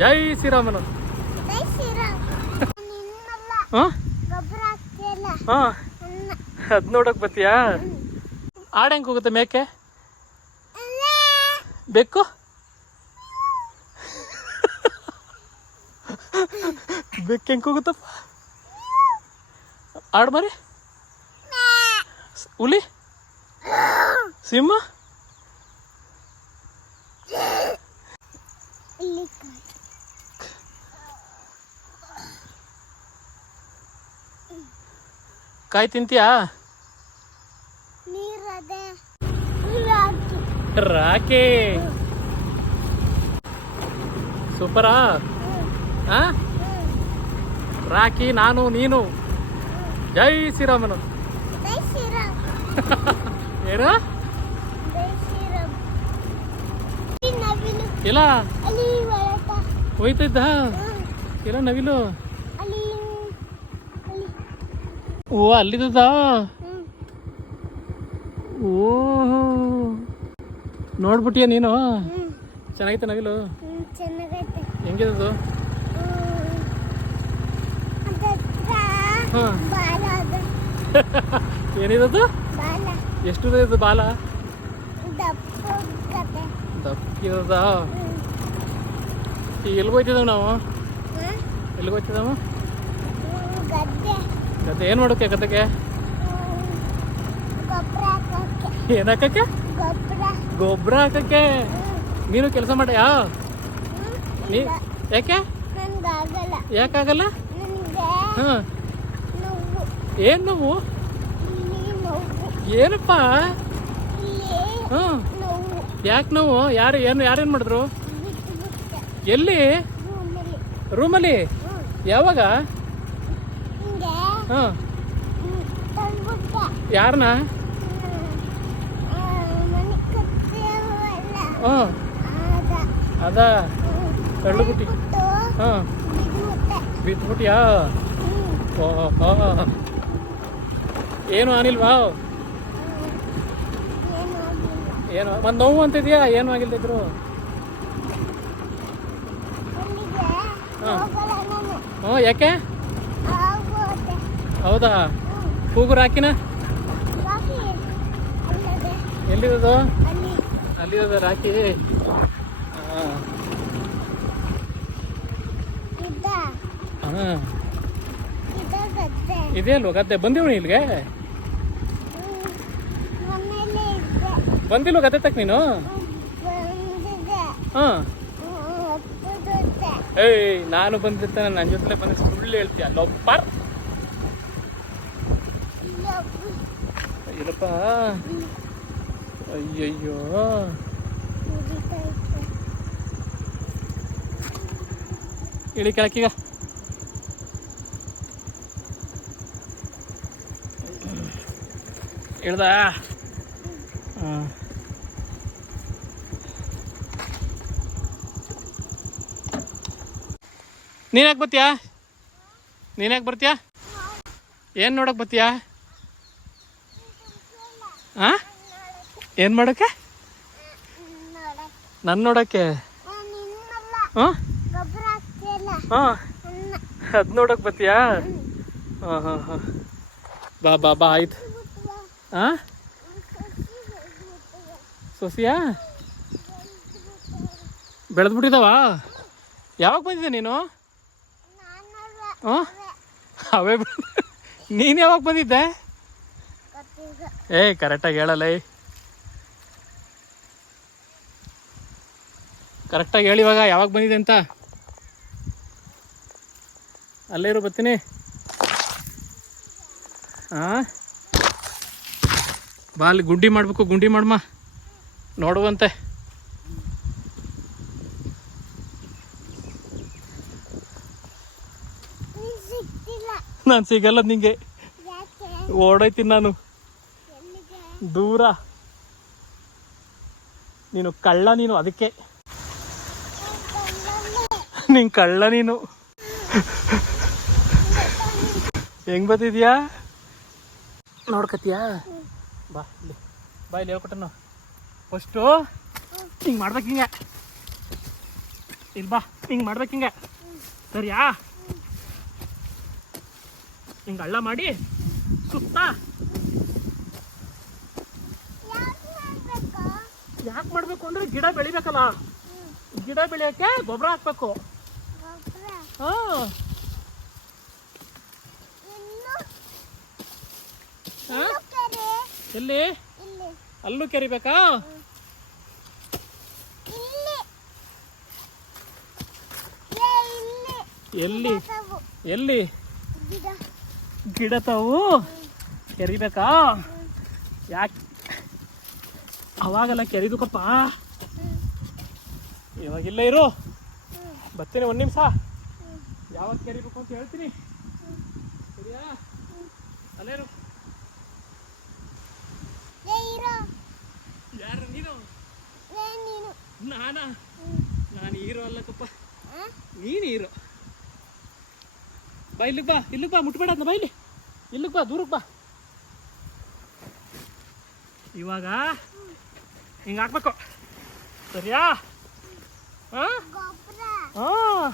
ಜೈ ಶ್ರೀರಾಮನು. ಅದ್ ನೋಡಕ್ ಬತ್ತೀಯಾ? ಆಡ ಹೆಂಗ್ ಹೋಗುತ್ತೆ ಮೇಕೆ? ಬೇಕು ಬೆಕ್ಕ ಹೆಂಗ್ ಹೋಗುತ್ತಪ್ಪ? ಆಡ್ ಮರಿ, ಹುಲಿ, ಸಿಂಹ, ಕಾಯಿ ತಿಂತೀಯಾ? ರಾಕಿ ಸೂಪರಾ? ರಾಕಿ ನಾನು ನೀನು. ಜೈ ಶ್ರೀರಾಮನು. ಏನ ಇಲ್ಲ ಹೋಯ್ತಿದ್ದ ಇಲ್ಲ ನವಿಲು? ಓ ಅಲ್ಲಿದ್ದ. ಓಹೋ ನೋಡ್ಬಿಟ್ಟಿಯ ನೀನು? ಚೆನ್ನಾಗೈತೆ ನವಿಲು? ಹೆಂಗಿದದು? ಏನಿದದು? ಎಷ್ಟು ಇದು ಬಾಲ? ದಪ್ಪಿದ. ಈಗ ಎಲ್ಲಿಗೆ ಹೋಯ್ತಿದ್ದಾವ ನಾವು? ಎಲ್ಲಿಗೆ ಹೋಯ್ತಿದ್ದಾವ? ಗದ್ದೆ ಏನು ಮಾಡೋಕೆ? ಗದ್ದೆಗೆ ಏನ್ ಹಾಕಕ್ಕೆ? ಗೊಬ್ಬರ ಹಾಕಕ್ಕೆ. ನೀನು ಕೆಲಸ ಮಾಡ್ಯಾ? ನೀ ಯಾಕೆ? ಯಾಕಾಗಲ್ಲ? ಏನ್ ನೋವು? ಏನಪ್ಪ? ಯಾಕೆ ನೋವು? ಯಾರೇನ್ ಮಾಡಿದ್ರು? ಎಲ್ಲಿ? ರೂಮಲ್ಲಿ? ಯಾವಾಗ? ಯಾರನ್ನ? ಅದ ತಳ್ಳುಬಿಟ್ಟಿ. ಬಿದ್ಬಿಟ್ಟಿಯಾ? ಏನು ಅನಿಲ್ವಾ? ಏನು ಒಂದು ನೋವು ಅಂತಿದ್ಯಾ? ಏನು ಆಗಿಲ್ದಿದ್ರು? ಯಾಕೆ? ಹೌದಾ? ಕೂಗು ರಾಕಿನ? ಎಲ್ಲಿರೋದು? ಅಲ್ಲಿರೋದು ರಾಕಿ. ಇದೇ ಅಲ್ವ ಗದ್ದೆ? ಬಂದಿವ ಇಲ್ಲಿಗೆ? ಬಂದಿಲ್ವ ಗದ್ದೆ ತಕ್ಕ ನೀನು? ಏಯ್ ನಾನು ಬಂದಿರ್ತಾನೆ, ನನ್ನ ಜೊತೆ ಬಂದ ಸುಳ್ಳು ಹೇಳ್ತೀಯ ಲೊಪ್ಪರ್. ಇಲ್ಲಪ್ಪ. ಅಯ್ಯಯ್ಯೋ ಇಳಿ ಕೆಳಕೀಗ. ಇಳ್ದ? ನೀನ್ಯಾಕೆ ಬರ್ತೀಯಾ? ನೀನ್ಯಾಕೆ ಬರ್ತೀಯಾ? ಏನು ನೋಡಕ್ ಬರ್ತೀಯಾ? ಏನು ಮಾಡೋಕ್ಕೆ? ನನ್ನ ನೋಡೋಕ್ಕೆ? ಅದು ನೋಡಕ್ ಬರ್ತೀಯಾ? ಬಾ ಬಾ ಬಾ ಆಯ್ತು. ಸೊಸಿಯಾ ಬೆಳೆದ್ಬಿಟ್ಟಿದಾವ? ಯಾವಾಗ ಬಂದಿದ್ದೆ ನೀನು? ಅವೇ ನೀನು ಯಾವಾಗ ಬಂದಿದ್ದೆ? ಕರೆಕ್ಟಾಗಿ ಹೇಳಲ್ಲ. ಕರೆಕ್ಟಾಗಿ ಹೇಳಿ ಇವಾಗ ಯಾವಾಗ ಬಂದಿದೆ ಅಂತ. ಅಲ್ಲೇ ಇರು, ಬರ್ತೀನಿ. ಬಾ ಅಲ್ಲಿ ಗುಂಡಿ ಮಾಡಬೇಕು, ಗುಂಡಿ ಮಾಡಮ್ಮ ನೋಡುವಂತೆ. ನಾನು ಸಿಗಲ್ಲ ನಿಂಗೆ, ಓಡೋಯ್ತೀನಿ ನಾನು ದೂರ. ನೀನು ಕಳ್ಳ, ನೀನು ಅದಕ್ಕೆ ನೀನು ಕಳ್ಳ. ನೀನು ಹೆಂಗ್ ಬರ್ತಿದ್ಯಾ ನೋಡ್ಕತ್ತೀಯಾ? ಬಾ ಇಲ್ಲಿ, ಬಾ ಇಲ್ಲಿ ಹೇಳ್ಕೊಟ್ಟನು. ಫಸ್ಟು ಹಿಂಗೆ ಮಾಡ್ಬೇಕು, ಹಿಂಗೆ ಇಲ್ಲಿ ಬಾ, ಹಿಂಗೆ ಮಾಡ್ಬೇಕು. ಹಿಂಗೆ ಸರಿಯಾ? ಹಿಂಗೆ ಹಳ್ಳ ಮಾಡಿ ಸುತ್ತ. ಯಾಕೆ ಮಾಡಬೇಕು ಅಂದರೆ ಗಿಡ ಬೆಳಿಬೇಕಲ್ಲ, ಗಿಡ ಬೆಳೆಯೋಕ್ಕೆ ಗೊಬ್ಬರ ಹಾಕ್ಬೇಕು. ಹಾಂ, ಎಲ್ಲಿ? ಅಲ್ಲೂ ಕೆರಿಬೇಕಾ? ಎಲ್ಲಿ ಎಲ್ಲಿ ಗಿಡ ತಾವು ಕೆರಿಬೇಕಾ? ಯಾಕೆ ಅವಾಗೆಲ್ಲ ಕೆರಿದಕ್ಕಪ್ಪ. ಇವಾಗಿಲ್ಲ, ಇರು, ಬರ್ತೀನಿ ಒಂದು ನಿಮಿಷ. ಯಾವಾಗ ಕೆರಿಬೇಕು ಅಂತ ಹೇಳ್ತೀನಿ, ಸರಿಯಾ? ಅಲ್ಲೇರು. ಯಾರು ನೀನು? ನಾನಾ? ನಾನು ಹೀರೋ ಅಲ್ಲಕ್ಕಪ್ಪ, ನೀನು ಹೀರೋ. ಬಾ, ಇಲ್ಲಿಗೆ ಬಾ, ಇಲ್ಲಿಗೆ ಬಾ, ಮುಟ್ಬೇಡ ಅದನ್ನ. ಬಾ ಇಲ್ಲಿ, ಇಲ್ಲಿಗೆ ಬಾ, ದೂರಕ್ಕೆ ಬಾ. ಇವಾಗ ಹಿಂಗೆ ಹಾಕ್ಬೇಕು, ಸರಿಯಾ? ಹಾಂ ಹಾಂ,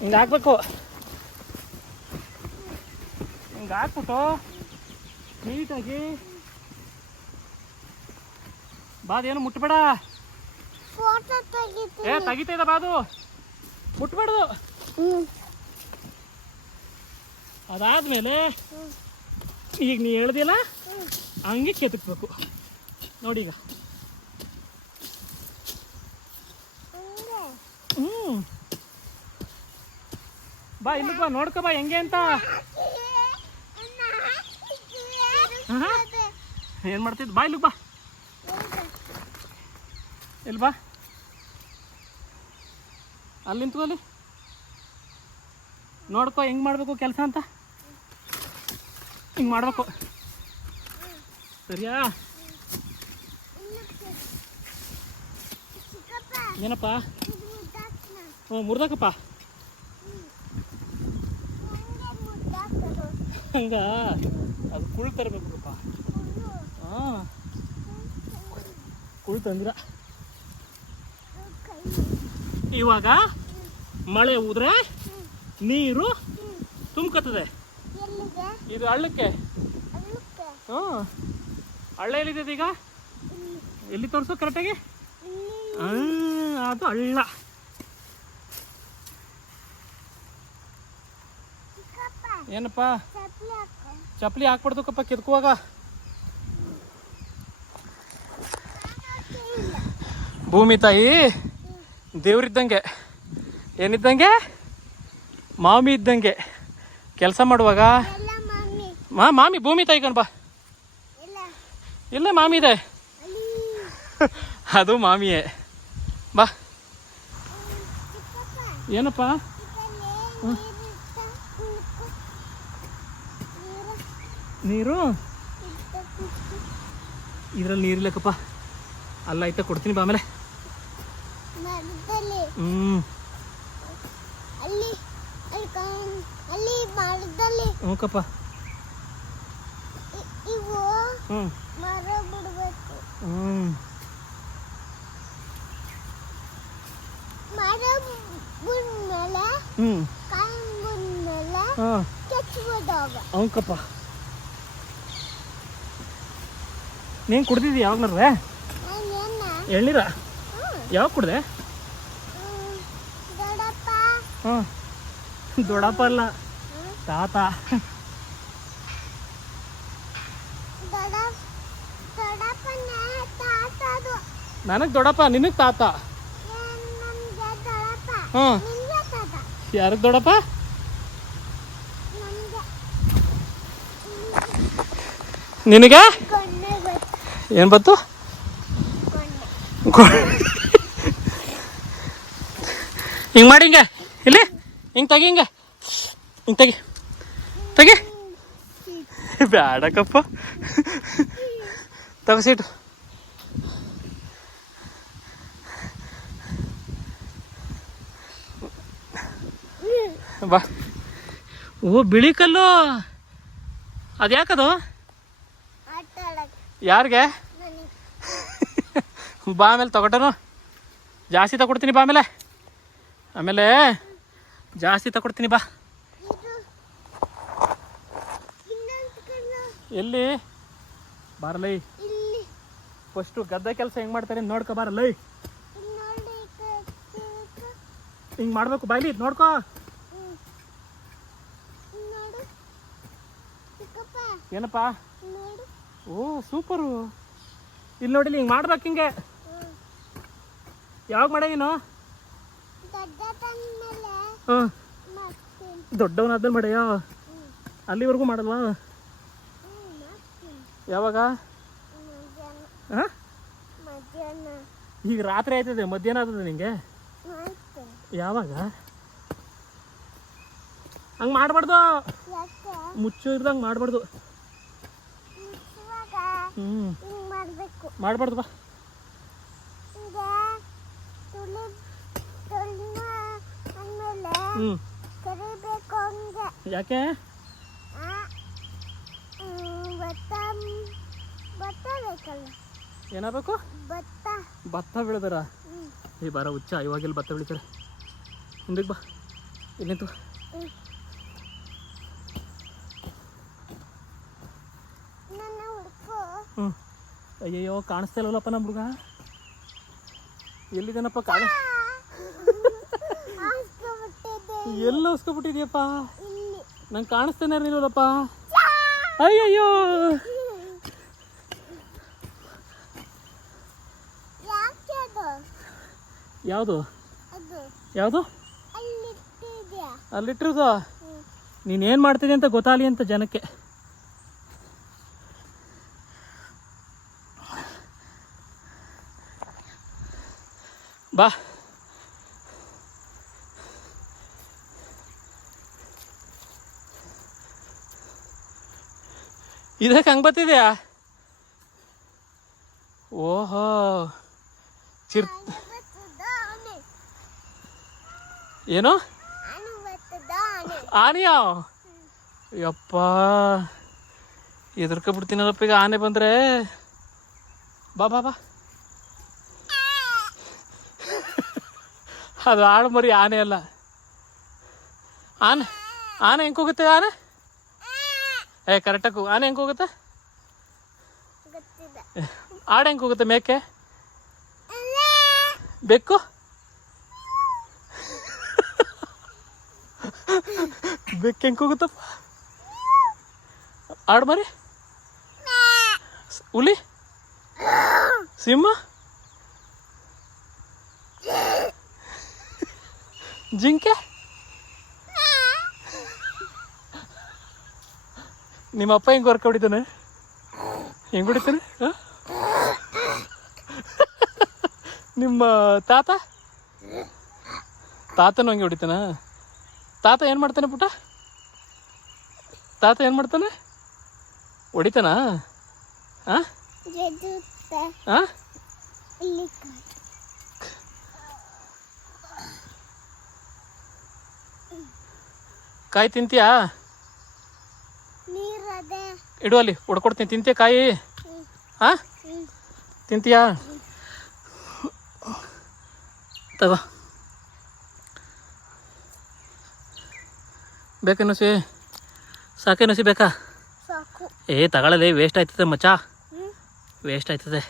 ಹಿಂಗೆ ಹಾಕ್ಬೇಕು. ಹಿಂಗೆ ಹಾಕ್ಬಿಟ್ಟು ನೀಟಾಗಿ ಬಾದೇನು ಮುಟ್ಬೇಡ. ತೆಗಿತಾ ಇದೆ ಬಾದು, ಮುಟ್ಬೇಡ್ದು. ಅದಾದ್ಮೇಲೆ ಈಗ ನೀ ಹೇಳ್ದಿಲ್ಲ ಹಂಗೆ ಕೆತ್ತಕ್ಬೇಕು ನೋಡಿ. ಈಗ ಬಾ, ಇಲ್ಲಿಗೆ ಬಾ, ನೋಡ್ಕೊ ಬಾ ಹೆಂಗೆ ಅಂತ. ಏನು ಮಾಡ್ತಿದ್ದು? ಬಾ, ಇಲ್ಲಿಗೆ ಬಾ. ಎಲ್ಲಿ ಬಾ, ಅಲ್ಲಿ ನಿಂತು, ಅಲ್ಲಿ ನೋಡ್ಕೊ ಹೆಂಗೆ ಮಾಡಬೇಕು ಕೆಲಸ ಅಂತ. ಹಿಂಗೆ ಮಾಡಬೇಕು, ಸರಿಯಾ? ಏನಪ್ಪ? ಹ್ಞೂ, ಮುರ್ದಾಕಪ್ಪ. ಹಂಗ ಅದು ಕುಳ್ ತರಬೇಕಪ್ಪ. ಹಾಂ, ಕುಳ್ ತಂದಿರ. ಇವಾಗ ಮಳೆ ಹೋದ್ರೆ ನೀರು ತುಂಬ್ಕತ್ತದೆ ಇದು ಹಳ್ಳಕ್ಕೆ. ಹ್ಞೂ, ಹಳ್ಳ ಎಲ್ಲಿದೆ ಈಗ? ಎಲ್ಲಿ ತೋರಿಸು ಕರೆಕ್ಟಾಗಿ. ಅದು ಹಳ್ಳ. ಏನಪ್ಪ? ಚಪ್ಪಲಿ ಹಾಕ್ಬಿಡ್ಬೇಕಪ್ಪ ಕೆದ್ಕುವಾಗ. ಭೂಮಿ ತಾಯಿ ದೇವ್ರಿದ್ದಂಗೆ, ಏನಿದ್ದಂಗೆ? ಮಾಮಿ ಇದ್ದಂಗೆ. ಕೆಲಸ ಮಾಡುವಾಗ ಮಾಮಿ ಭೂಮಿ ತಾಯಿ ಕಣ್ ಬಾ. ಇಲ್ಲೇ ಮಾಮಿ ಇದೆ, ಅದು ಮಾಮಿಯೇ. ಬಾ. ಏನಪ್ಪ? ನೀರು ಇದ್ರಲ್ಲಿ ನೀರಿಲ್ಲಕ್ಕಪ್ಪ. ಅಲ್ಲ ಆಯ್ತಾ, ಕೊಡ್ತೀನಿ ಬಾ ಆಮೇಲೆ. ಹ್ಞೂಕಪ್ಪ. ಅವಕಪ್ಪ, ನೀನು ಕುಡ್ದಿದ್ದಿ ಯಾವಾಗ್ಲಾರ ಎಳ್ನೀರ? ಯಾವಾಗ ಕುಡ್ದೆ? ಹಾಂ, ದೊಡ್ಡಪ್ಪ ಅಲ್ಲ, ತಾತ. ನನಗೆ ದೊಡ್ಡಪ್ಪ, ನಿನಗೆ ತಾತ. ಹಾಂ, ಯಾರಿಗೆ ದೊಡ್ಡಪ್ಪ? ನಿನಗೆ ಏನು ಬಂತು? ಹಿಂಗೆ ಮಾಡಿ, ಹಿಂಗೆ ಇಲ್ಲಿ ಹಿಂಗೆ ತೆಗಿ, ಹಿಂಗೆ ಹಿಂಗೆ ತೆಗಿ ತೆಗಿ. ಬ್ಯಾಡಕ್ಕಪ್ಪ, ತಗಸೀಟು. ಬಾ. ಓ, ಬಿಳಿ ಕಲ್ಲು. ಅದು ಯಾಕದು? ಯಾರಿಗೆ? ಬಾ ಆಮೇಲೆ ತಗೊಟ್ಟನು ಜಾಸ್ತಿ ತಗೊಡ್ತೀನಿ ಬಾ ಆಮೇಲೆ ಜಾಸ್ತಿ ತಗೊಡ್ತೀನಿ ಬಾ. ಎಲ್ಲಿ ಬಾರಲೈ ಫಸ್ಟು ಗದ್ದೆ ಕೆಲಸ ಹೆಂಗೆ ಮಾಡ್ತಾರೆ ನೋಡ್ಕೊ ಬಾರಲ್ಲೈ. ಹಿಂಗೆ ಮಾಡ್ಬೇಕು ಬಾಯ್ಲಿ ನೋಡ್ಕೊ. ಏನಪ್ಪ? ಓ ಸೂಪರು. ಇಲ್ಲಿ ನೋಡಿಲಿ ಹಿಂಗೆ ಮಾಡ್ಬೇಕು ಹಿಂಗೆ. ಯಾವಾಗ ಮಾಡ ನೀನು? ಹಾಂ ದೊಡ್ಡವನಾದ್ಮೇಲೆ ಮಾಡ್ಯಾ? ಅಲ್ಲಿವರೆಗೂ ಮಾಡಲ್ವಾ? ಯಾವಾಗ? ಹಾಂ ಈಗ ರಾತ್ರಿ ಆಯ್ತದೆ, ಮಧ್ಯಾಹ್ನ ಆಗ್ತದೆ ನಿಂಗೆ. ಯಾವಾಗ? ಹಂಗೆ ಮಾಡಬಾರ್ದು, ಮುಚ್ಚು ಇರ್ದಂಗೆ ಮಾಡಬಾರ್ದು. ಮಾಡಬಾರ್ದು ಬಾ. ಯಾಕೆ? ಏನಾಗಬೇಕು? ಭತ್ತ ಬೆಳೆದಾರ? ಏ ಬಾರ ಹುಚ್ಚ, ಇವಾಗೆಲ್ಲ ಭತ್ತ ಬೆಳಿತಾರೆ. ಮುಂದಕ್ಕೆ ಬಾ, ಇಲ್ಲಿಂತು. ಅಯ್ಯಯ್ಯೋ ಕಾಣಿಸ್ತಾ ಇಲ್ಲವಲ್ಲಪ್ಪ ನಮ್ಮ ಹುಡುಗ. ಎಲ್ಲಿದ್ದಾನಪ್ಪ? ಎಲ್ಲ ಹೊಸ್ಕೊಬಿಟ್ಟಿದ್ಯಪ್ಪ, ನಂಗೆ ಕಾಣಿಸ್ತೇನೆ ಇರಲಿಲ್ಲಪ್ಪ. ಅಯ್ಯಯ್ಯೋ ಯಾವುದು ಯಾವುದು ಅಲ್ಲಿಟ್ಟಿರೋದು? ನೀನೇನು ಮಾಡ್ತಿದ್ದೆ ಅಂತ ಗೊತ್ತಾಗಲಿ ಅಂತ ಜನಕ್ಕೆ. ಬಾ ಇದಕ್ಕೆ ಹಂಗೆ ಬರ್ತಿದ್ಯಾ? ಓಹೋ ಏನು ಆನೆಯಾ? ಯಪ್ಪ ಎದುರ್ಕ ಬಿಡ್ತೀನಲ್ಲಪ್ಪ ಈಗ ಆನೆ ಬಂದರೆ. ಬಾ ಬಾ ಬಾ. ಅದು ಆಡು ಮರಿ, ಆನೆ ಅಲ್ಲ. ಆನೆ ಆನೆ ಹೆಂಗೆ ಹೋಗುತ್ತೆ? ಆನೆ ಕರೆಕ್ಟಾಗಿ ಆನೆ ಹೆಂಗೆ ಹೋಗುತ್ತೆ? ಆಡು ಹೆಂಗೆ ಹೋಗುತ್ತೆ? ಮೇಕೆ ಬೆಕ್ಕು ಬೆಕ್ಕು ಹೆಂಗೆ ಹೋಗುತ್ತಪ್ಪ? ಆಡು ಮರಿ, ಹುಲಿ, ಸಿಂಹ, ಜಿಂಕೆ. ನಿಮ್ಮಪ್ಪ ಹೆಂಗೆ ವರ್ಕ್ ಹೊಡಿತಾನೆ? ಹೆಂಗೆ ಹೊಡಿತಾನೆ? ನಿಮ್ಮ ತಾತನೂ ಹಂಗೆ ಹೊಡಿತಾನ? ತಾತ ಏನು ಮಾಡ್ತಾನೆ ಪುಟ್ಟ? ತಾತ ಏನು ಮಾಡ್ತಾನೆ? ಹೊಡಿತಾನ? ಹಾಂ ಹಾಂ ಕಾಯಿ ತಿಂತೀಯಾ? ಇಡು ಅಲ್ಲಿ, ಹೊಡ್ಕೊಡ್ತೀನಿ. ತಿಂತೀಯ ಕಾಯಿ? ಹಾಂ ತಿಂತೀಯಾ? ತಗೋ. ಬೇಕೇನುಸಿ? ಸಾಕೇನುಸಿ ಬೇಕಾ? ಏ ತಗೊಳ್ಳಲಿ, ವೇಸ್ಟ್ ಆಯ್ತದೆ ಮಚ್ಚ, ವೇಸ್ಟ್ ಆಯ್ತದೆ.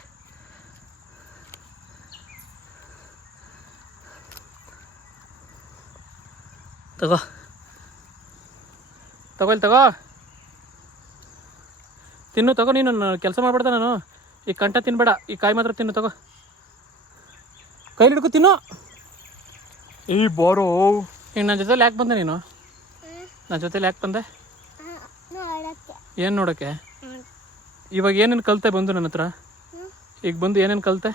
ತಗೋ ತಗೋ ಇಲ್ಲಿ ತಗೋ, ತಿನ್ನು ತಗೋ. ನೀನು ಕೆಲಸ ಮಾಡ್ಬೇಡ್ದ, ನಾನು ಈ ಕಂಠ ತಿನ್ಬೇಡ, ಈ ಕಾಯಿ ಮಾತ್ರ ತಿನ್ನು. ತಗೋ, ಕೈಲಿ ಹಿಡ್ಕೊ ತಿನ್ನು. ಈ ಬಾರೋ. ಈಗ ನನ್ನ ಜೊತೆಲಿ ಯಾಕೆ ಬಂದೆ ನೀನು? ನನ್ನ ಜೊತೆಲಿ ಯಾಕೆ ಬಂದೆ? ಏನು ನೋಡೋಕ್ಕೆ? ಇವಾಗ ಏನೇನು ಕಲಿತೆ ಬಂದು ನನ್ನ ಹತ್ರ? ಈಗ ಬಂದು ಏನೇನು ಕಲಿತೆ?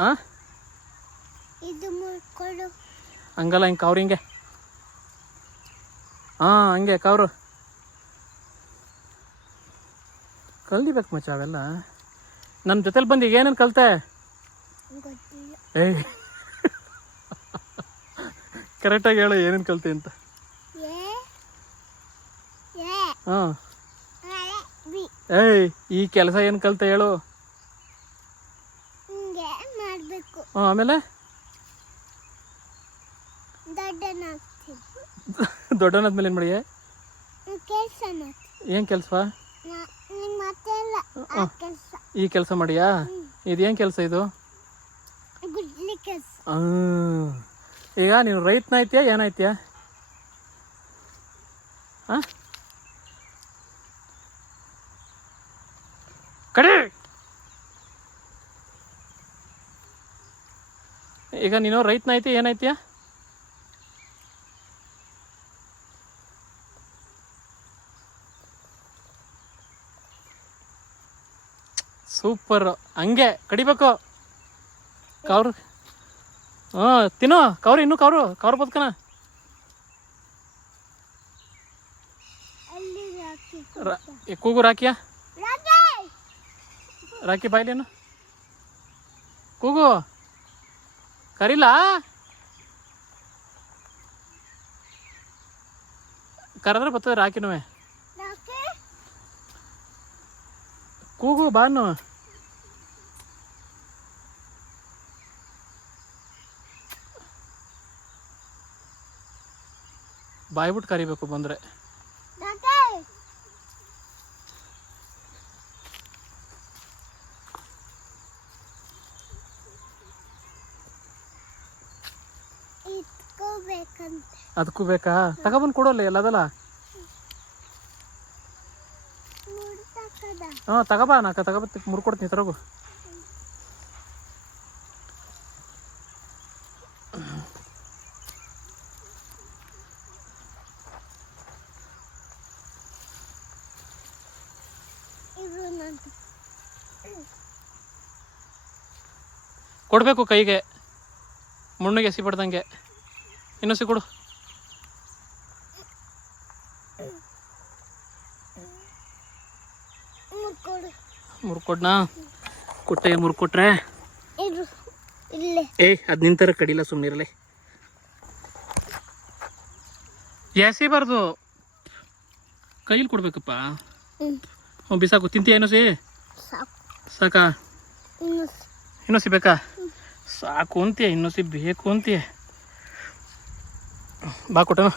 ಹಾಂ ಹಂಗಲ್ಲ, ಹಿಂಗೆ ಕವ್ರು ಹಿಂಗೆ. ಹಾಂ ಹಂಗೆ ಕವ್ರು ಕಲ್ದಿಬೇಕು ಮಚ್ಚ ಅವೆಲ್ಲ. ನನ್ನ ಜೊತೆಲಿ ಬಂದು ಈಗ ಏನೇನು ಕಲಿತೆ? ಏಯ್ ಕರೆಕ್ಟಾಗಿ ಹೇಳು, ಏನೇನು ಕಲಿತೆ ಅಂತ. ಹಾಂ ಏಯ್ ಈ ಕೆಲಸ ಏನು ಕಲ್ತ ಹೇಳು. ಹಾಂ ಆಮೇಲೆ ದೊಡ್ಡನಾದ್ಮೇಲೆ ಏನು ಮಾಡಿಯೆ? ಏನು ಕೆಲಸ? ಈ ಕೆಲಸ ಮಾಡಿಯಾ? ಇದೇನು ಕೆಲಸ ಇದು? ಈಗ ನೀನು ರೈತನ ಐತಿಯಾ ಏನಾಯ್ತಿಯಾ? ಹಾಂ ಕಡೆ ಈಗ ನೀನು ರೈತನ ಐತಿ ಏನಾಯ್ತಿಯಾ? ಸೂಪರ್, ಹಂಗೆ ಕಡಿಬೇಕು ಕವ್ರು. ಹಾಂ ತಿನ್ನೋ ಕವ್ರು, ಇನ್ನೂ ಕವ್ರು ಬದುಕನ. ಕೂಗು ರಾಕಿಯಾ? ರಾಕಿ ಬಾಯ್ಲೇನು ಕೂಗು ಕರಿಲ್ಲ. ಕರೆದ್ರೆ ಬರ್ತದೆ ರಾಕಿನೂ. ಕೂಗು ಬಾನು. ಬಾಯ್ಬಿಟ್ಟು ಕರಿಬೇಕು ಬಂದರೆ. ಅದಕ್ಕೂ ಬೇಕಾ? ತಗೊಬಂದು ಕೊಡೋಲ್ಲ ಎಲ್ಲದಲ್ಲ. ಹಾಂ ತಗೋಬಾ, ನಾಲ್ಕು ತಗೋಬತ್ತಿ ಮುರ್ಕೊಡ್ತೀನಿ ತರೋಗು. ಕೊಡಬೇಕು ಕೈಗೆ, ಮಣ್ಣಿಗೆ ಎಸಿ ಬಡ್ದಂಗೆ. ಇನ್ನೊಸಿ ಕೊಡು. ಮುರ್ಕೊಡ್ನಾ? ಕೊಟ್ಟೆ ಮುರ್ಕೊಟ್ರೆ ಏಯ್ ಅದು ನಿಂತರ ಕಡಿಲ್ಲ, ಸುಮ್ಮನಿರಲಿ. ಎಸಿಬಾರ್ದು, ಕೈಲಿ ಕೊಡ್ಬೇಕಪ್ಪ. ಹ್ಞೂ ಬಿಸಾಕು. ತಿಂತೀಯ ಇನ್ನೊಸಿ? ಸಾಕಾ? ಇನ್ನೊಸಿ ಬೇಕಾ? ಸಾಕು ಅಂತೀಯ, ಇನ್ನೊಸಿ ಬೇಕು ಅಂತೀಯ. ಬಾ ಕೊಟ್ಟನು.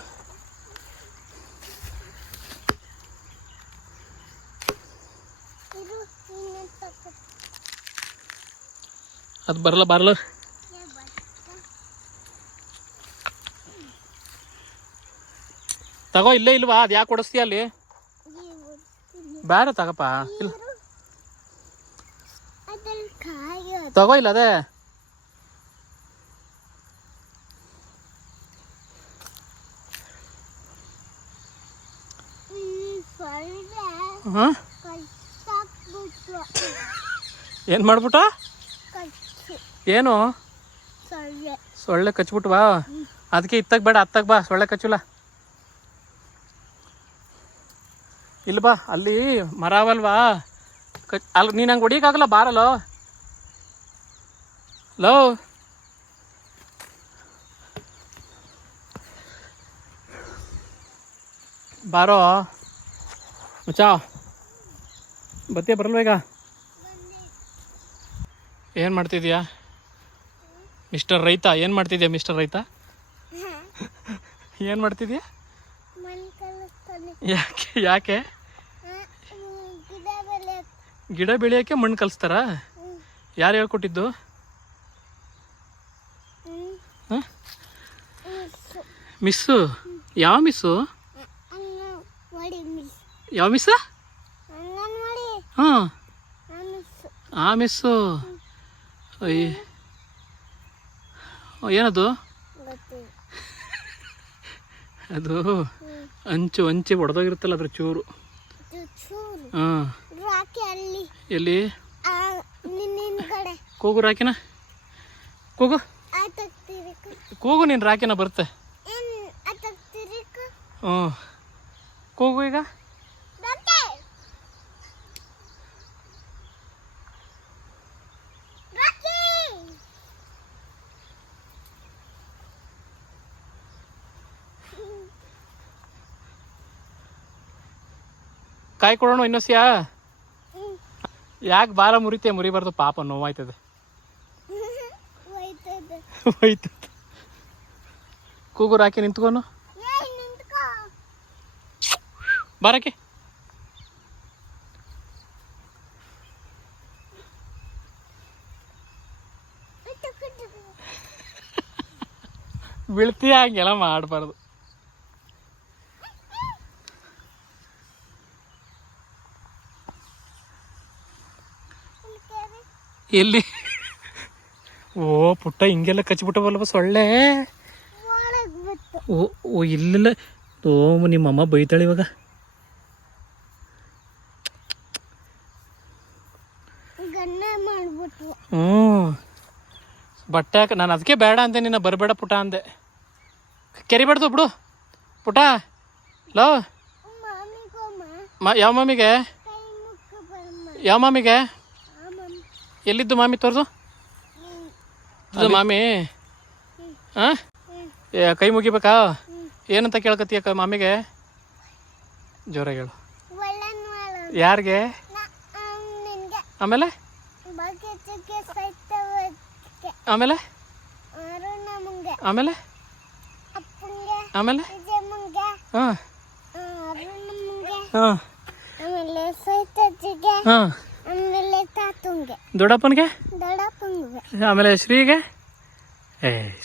ಅದು ಬರಲ್ಲ. ತಗೋ, ಇಲ್ಲೇ ಇಲ್ವಾ? ಅದು ಯಾಕೆ ಕೊಡಿಸ್ತೀಯ ಅಲ್ಲಿ? ಬೇಡ ತಗಪ್ಪ. ಇಲ್ಲ ತಗೋ, ಇಲ್ಲ ಅದೇ ಹಾಂ ಏನು ಮಾಡ್ಬಿಟ್ಟ? ಏನು ಸೊಳ್ಳೆ ಕಚ್ಬಿಟ್ವಾ? ಅದಕ್ಕೆ ಇತ್ತಾಗ ಬೇಡ, ಅತ್ತಾಗ ಬಾ. ಸೊಳ್ಳೆ ಕಚ್ಚಲ್ಲ. ಇಲ್ಲಿ ಬಾ, ಅಲ್ಲಿ ಮರ ಅವಲ್ವಾ? ಅಲ್ಲಿ ನೀನು ಹಂಗೆ ಹೊಡಿಯೋಕ್ಕಾಗಲ್ಲ. ಬಾರಲ್ಲೋ ಲೋ. ಬಾರೋ ಮಚ್ಚಾ. ಬತ್ತೀಯ ಬರಲ್ವ ಈಗ? ಏನು ಮಾಡ್ತಿದ್ಯಾ ಮಿಸ್ಟರ್ ರೈತ? ಏನು ಮಾಡ್ತಿದ್ಯಾ ಮಿಸ್ಟರ್ ರೈತ? ಏನು ಮಾಡ್ತಿದ್ಯಾ? ಯಾಕೆ ಗಿಡ ಬೆಳೆಯೋಕ್ಕೆ ಮಣ್ಣು ಕಲಿಸ್ತಾರಾ? ಯಾರು ಹೇಳ್ಕೊಟ್ಟಿದ್ದು? ಹಾಂ ಮಿಸ್ಸು? ಯಾವ ಮಿಸ್ಸು? ಯಾವ ಮಿಸ್ಸ? ಹಾಂ ಆ ಮಿಸ್ಸು. ಏನದು? ಅದು ಅಂಚೆ ಹೊಡೆದೋಗಿರುತ್ತಲ್ಲ ಅದ್ರ ಚೂರು. ಹಾಂ ಎಲ್ಲಿ? ಕೂಗು ರಾಕಿನ, ಕೂಗು ನೀನು ರಾಕಿನ ಬರುತ್ತೆ. ಹ್ಞೂ ಕೂಗು ಈಗ. ಕಾಯಿ ಕೊಡೋಣ ಇನ್ನೊಸಿಯಾ. ಯಾಕೆ ಬಾಲ ಮುರಿಬಾರ್ದು, ಪಾಪ ನೋವಾಯ್ತದೆ. ಹೋಯ್ತು ಕೂಗುರು ಹಾಕಿ ನಿಂತ್ಕೊನು ಬಾರಕ್ಕೆ. ಬೀಳ್ತೀಯ, ಹಂಗೆಲ್ಲ ಮಾಡಬಾರ್ದು. ಎಲ್ಲಿ? ಓ ಪುಟ್ಟ, ಹಿಂಗೆಲ್ಲ ಕಚ್ಚಿಬಿಟ್ಟವಲ್ವ ಸೊಳ್ಳೆ. ಓ ಇಲ್ಲ. ಓ ನಿಮ್ಮಮ್ಮ ಬೈತಾಳೆ ಇವಾಗ. ಬಟ್ಟೆ ಹಾಕ. ನಾನು ಅದಕ್ಕೆ ಬೇಡ ಅಂದೆ, ನಿನ್ನ ಬರಬೇಡ ಪುಟ ಅಂದೆ. ಕೆರಿಬಾರ್ದು ಬಿಡು ಪುಟ. ಲೋ ಯಾವ ಮಾಮಿಗೆ? ಯಾವ ಮಾಮಿಗೆ? ಎಲ್ಲಿದ್ದು ಮಾಮಿ ತೋರ್ದು? ಅದು ಮಾಮಿ. ಹಾಂ, ಕೈ ಮುಗಿಬೇಕಾ? ಏನಂತ ಕೇಳ್ಕತ್ತೀಯ ಮಾಮಿಗೆ? ಜೋರಾಗಿ ಹೇಳು. ಯಾರಿಗೆ? ಆಮೇಲೆ ಆಮೇಲೆ ಆಮೇಲೆ ಆಮೇಲೆ ಹಾಂ ಹಾಂ ಹಾಂ. ದೊಡ್ಡಪ್ಪನಿಗೆ, ಆಮೇಲೆ ಶ್ರೀಗೆ.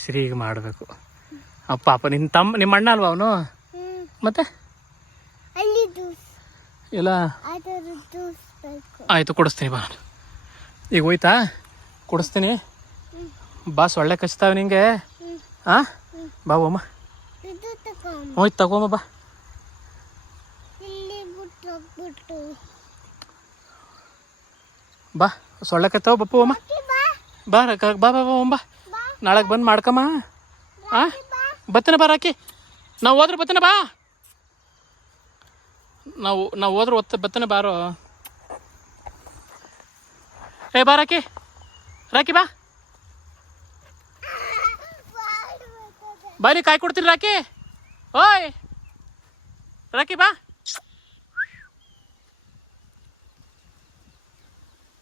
ಶ್ರೀಗೆ ಮಾಡಬೇಕು. ಪಾಪ ನಿಮ್ಮ ಅಣ್ಣ ಅಲ್ವಾ ಅವನು? ಮತ್ತೆ ಇಲ್ಲ, ಆಯಿತು ಕೊಡಿಸ್ತೀನಿ ಬಾ. ಈಗ ಹೋಯ್ತಾ? ಕೊಡಿಸ್ತೀನಿ ಬಾ. ಸೊಳ್ಳೆ ಕಚ್ತಾವೆ ನಿಂಗೆ. ಹಾಂ ಬಾ ಓಮ್ಮ. ಹೋಯ್ತು ತಗೋಮ್ಮ ಬಾ. ಬಾ ಸೊಳ್ಳೆ ಕಚ್ತಾವ ಬಪ್ಪು ಅಮ್ಮ. ಬಾ ಬಾ ಬಾ ಬಾ ಓಮ್ಮ. ನಾಳೆಗೆ ಬಂದು ಮಾಡ್ಕಮ್ಮ. ಹಾಂ ಬತ್ತನ ಬಾ ರಾಕಿ. ನಾವು ಹೋದ್ರೆ ಬತ್ತನ ಬಾ. ನಾವು ಹೋದ್ರೆ ಬತ್ತನೆ ಬಾರೋ. ಬಾ ರಾಕಿ. ರಾಕಿ ಬಾ. ಬಾಲಿ ಕಾಯಿ ಕೊಡ್ತೀರಿ ರಾಕಿ. ಓಯ್ ರಾಕಿ ಬಾ.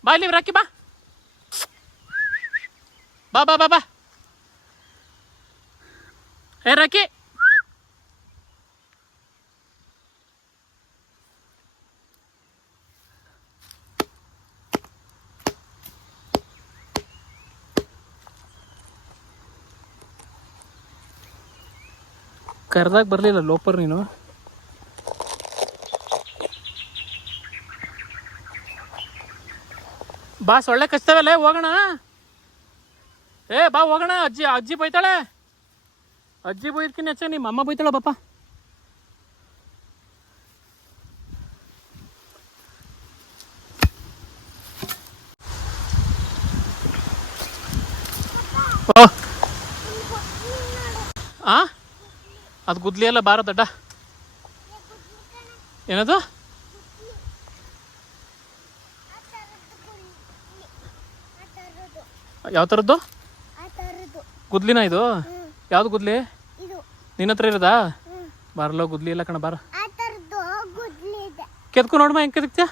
ಬಾಯ್ಲಿ ರಾಕಿ ಬಾ. ಬಾ ಬಾ ಬಾ ಬಾ. ರಾಕಿ. ಕರ್ದಾಗ ಬರಲಿಲ್ಲ ಲೋಪರ್ ನೀನು. ಬಾ ಸೊಳ್ಳೆ ಕಚ್ತಾವಲ್ಲ, ಹೋಗೋಣ. ಬಾ ಹೋಗೋಣ. ಅಜ್ಜಿ ಬೈತಾಳೆ. ಅಜ್ಜಿ ಬೈದ್ಕಿನ್ನ ಹೆಚ್ಚ ನಿಮ್ಮ ಅಮ್ಮ ಬೈತಾಳ ಬಾಪ. ಓ ಆ ಅದು ಗುದ್ಲಿ ಎಲ್ಲ ಬಾರ ದಡ್ಡ. ಏನದು? ಯಾವ ಥರದ್ದು ಗುದ್ಲಿನ ಇದು? ಯಾವ್ದು ಗುದ್ಲಿ? ನಿನ್ನ ಹತ್ರ ಇರೋದಾ? ಬಾರಲ್ಲ ಗುದ್ಲಿ ಇಲ್ಲ ಕಣ, ಬಾರ ಕೆದ್ಕು ನೋಡಮ್ಮ ಹೆಂಗೆ ಕೆದಕ್ತಿಯ.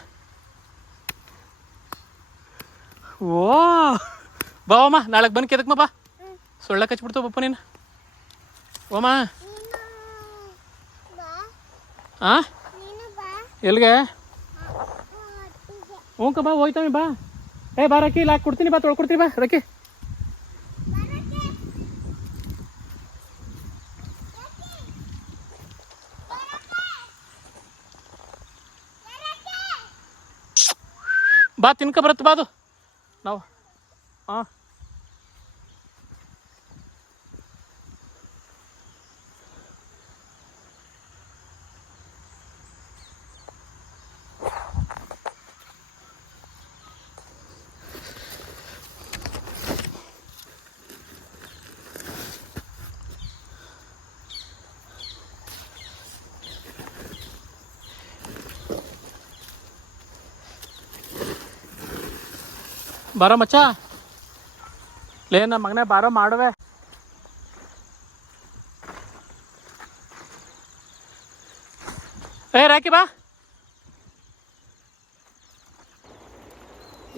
ಓ ಬಾವಮ್ಮ, ನಾಳೆಗೆ ಬಂದು ಕೆದಕ್ಮ ಬಾ. ಸೊಳ್ಳೆ ಕಚ್ಬಿಡ್ತಾವ ಬಪ್ಪ ನೀನು. ಓಮ್ಮ ಹಾಂ ಎಲ್ಲಿಗೆ? ಹ್ಞೂ ಬಾ, ಹೋಯ್ತಾವೆ ಬಾ. ಬಾ ರಾಕಿ, ಇಲ್ಲಿ ಹಾಕಿ ಕೊಡ್ತೀನಿ ಬಾ, ತೊಳ್ಕೊಡ್ತೀನಿ ಬಾ ರಾಕಿ. ಬಾ ತಿನ್ಕ ಬರತ್ತೆ ಬಾ ಅದು ನಾವು. ಹಾಂ ಬಾರೋ ಮಚ್ಚ. ಲೇ ನಮ್ಮ ಮಗನೇ ಬಾರೋ ಮಾಡುವೆ. ರಾಕಿ ಬಾ.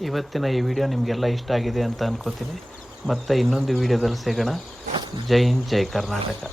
ಇವತ್ತಿನ ಈ ವಿಡಿಯೋ ನಿಮಗೆಲ್ಲ ಇಷ್ಟ ಆಗಿದೆ ಅಂತ ಅನ್ಕೋತೀನಿ. ಮತ್ತೆ ಇನ್ನೊಂದು ವಿಡಿಯೋದಲ್ಲಿ ಸಿಗೋಣ. ಜೈ ಹಿಂದ್, ಜೈ ಕರ್ನಾಟಕ.